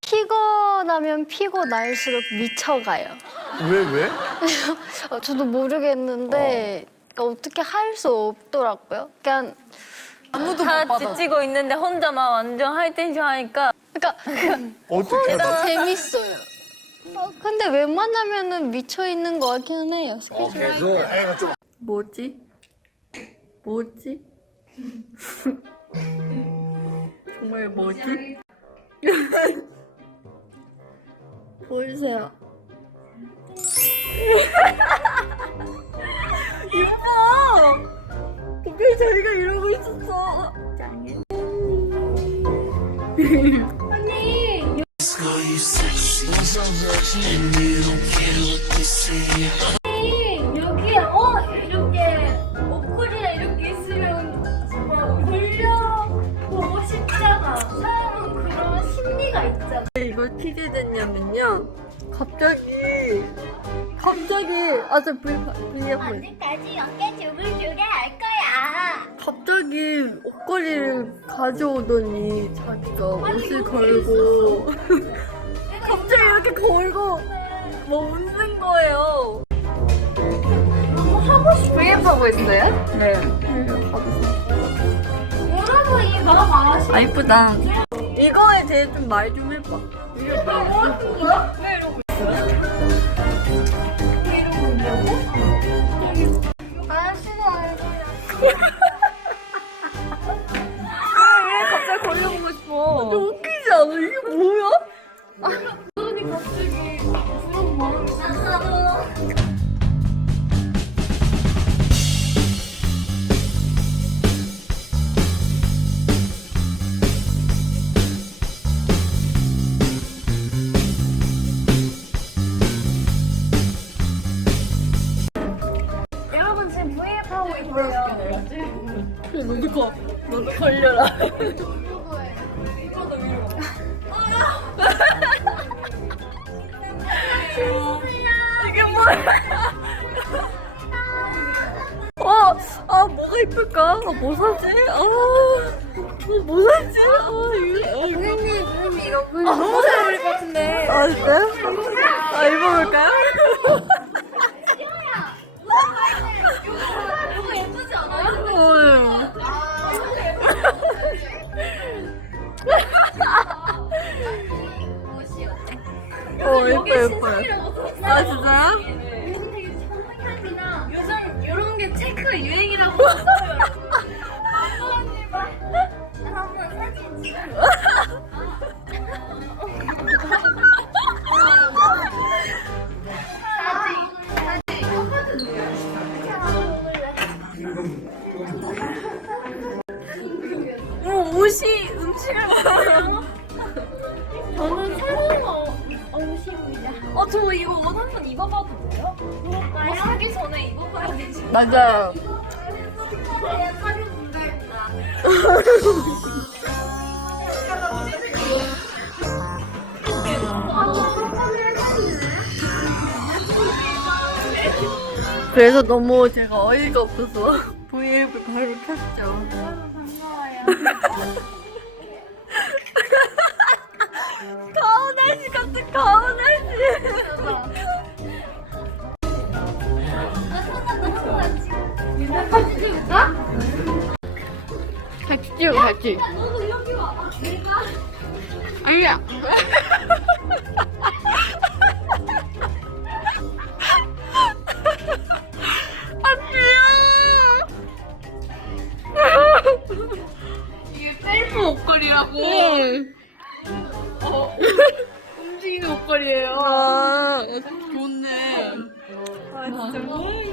피곤하면 피고 날수록 미쳐가요. 왜? 저도 모르겠는데 어떻게 할 수 없더라고요. 그냥 아무도 다 지치고 있는데 혼자 막 완전 하이텐션 하니까 그러니까 어떻게 하다? 재밌어요. 근데 웬만하면은 미쳐 있는 것 같기는 해요. 스케줄. 뭐지? 정말 뭐지? 보이세요? 이뻐! 근데 저희가 이러고 있었어. 짱해. 여기에 이렇게 옷걸이에 이렇게 있으면 정말 걸려보고 싶잖아. 사람은 그런 심리가 있잖아. 이걸 키게 됐냐면요. 갑자기 아저 V앱 언제까지 어깨 주글주글 할 거야? 갑자기 옷걸이를 가져오더니 자기가 옷을 걸고 갑자기 이렇게 걸고 뭐 웃는 거예요. 하고 싶어. V앱 하고 있어요? 네. 여러분 이거 맛있어. 아 이쁘다. 이거에 대해 좀 말 좀 해봐. 왜 갑자기 걸려보고 싶어? 웃기지 않아? 이게 뭐야? 여러분 지금 V앱 하고 있어요. 너도 걸려라. 이게 뭐야? 뭐가 이쁠까? 뭐 사지? 뭐 사지? 선생님 이거 너무 잘 어울릴 것 같은데. 진짜요? 입어볼까요? 너무 예쁘지 않아요? 예뻐요. 진짜요? 요즘 이런 게 체크 유행이라고 했어요. 한번 사진 찍어. 옷이 음식을 먹어요. 저는 새로운 음식입니다. 저 이거 옷 한번 입어봐도 돼요? 뭐 사기 전에 입어봐야 되지. 사료 맞아요. 분갈입니다. 그래서 너무 제가 어이가 없어서 V앱을 바로 켰죠. 가을 날씨 같은 가을 날씨. 같이 찍을까? 같이 찍어 같이. 너도 여기 와봐. 내가 아니야. 이게 셀프 옷걸이라고. 움직이는 옷걸이에요. 좋네. 진짜.